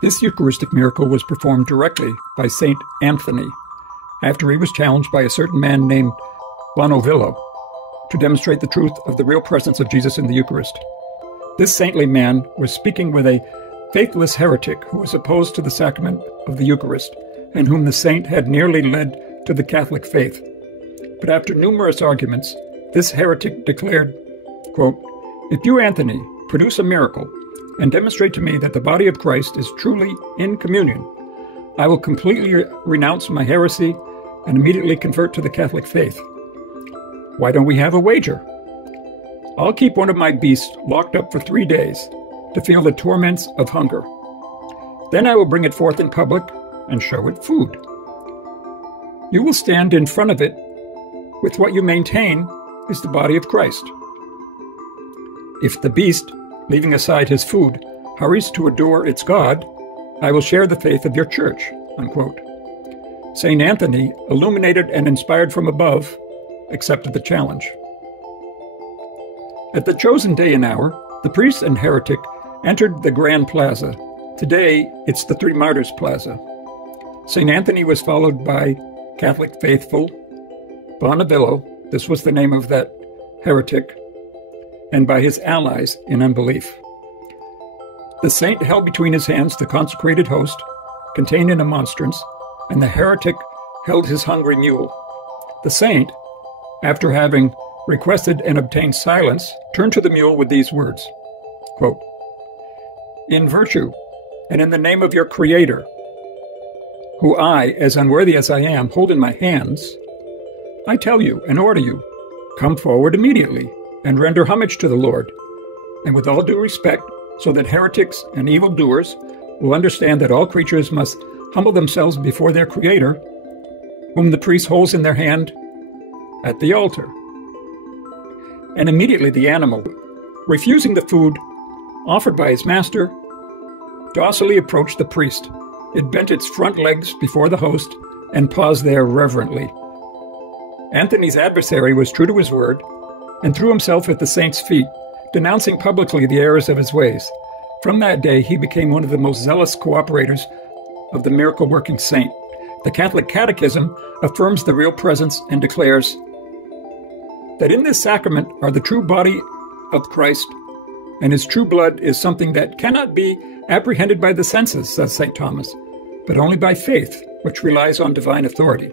This Eucharistic miracle was performed directly by Saint Anthony, after he was challenged by a certain man named Bonovillo to demonstrate the truth of the real presence of Jesus in the Eucharist. This saintly man was speaking with a faithless heretic who was opposed to the sacrament of the Eucharist, and whom the saint had nearly led to the Catholic faith. But after numerous arguments, this heretic declared, quote, "If you, Anthony, produce a miracle and demonstrate to me that the body of Christ is truly in communion, I will completely renounce my heresy and immediately convert to the Catholic faith. Why don't we have a wager? I'll keep one of my beasts locked up for 3 days to feel the torments of hunger. Then I will bring it forth in public and show it food. You will stand in front of it with what you maintain is the body of Christ. If the beast, leaving aside his food, hurries to adore its God, I will share the faith of your church," unquote. St. Anthony, illuminated and inspired from above, accepted the challenge. At the chosen day and hour, the priest and heretic entered the Grand Plaza. Today, it's the Three Martyrs Plaza. St. Anthony was followed by Catholic faithful, Bonovillo, this was the name of that heretic, and by his allies in unbelief. The saint held between his hands the consecrated host, contained in a monstrance, and the heretic held his hungry mule. The saint, after having requested and obtained silence, turned to the mule with these words, quote, "In virtue and in the name of your Creator, who I, as unworthy as I am, hold in my hands, I tell you and order you, come forward immediately and render homage to the Lord, and with all due respect, so that heretics and evildoers will understand that all creatures must humble themselves before their Creator, whom the priest holds in their hand at the altar." And immediately the animal, refusing the food offered by his master, docilely approached the priest. It bent its front legs before the host and paused there reverently. Anthony's adversary was true to his word and threw himself at the saint's feet, denouncing publicly the errors of his ways. From that day, he became one of the most zealous cooperators of the miracle-working saint. The Catholic Catechism affirms the real presence and declares that in this sacrament are the true body of Christ, and his true blood is something that cannot be apprehended by the senses, says St. Thomas, but only by faith, which relies on divine authority.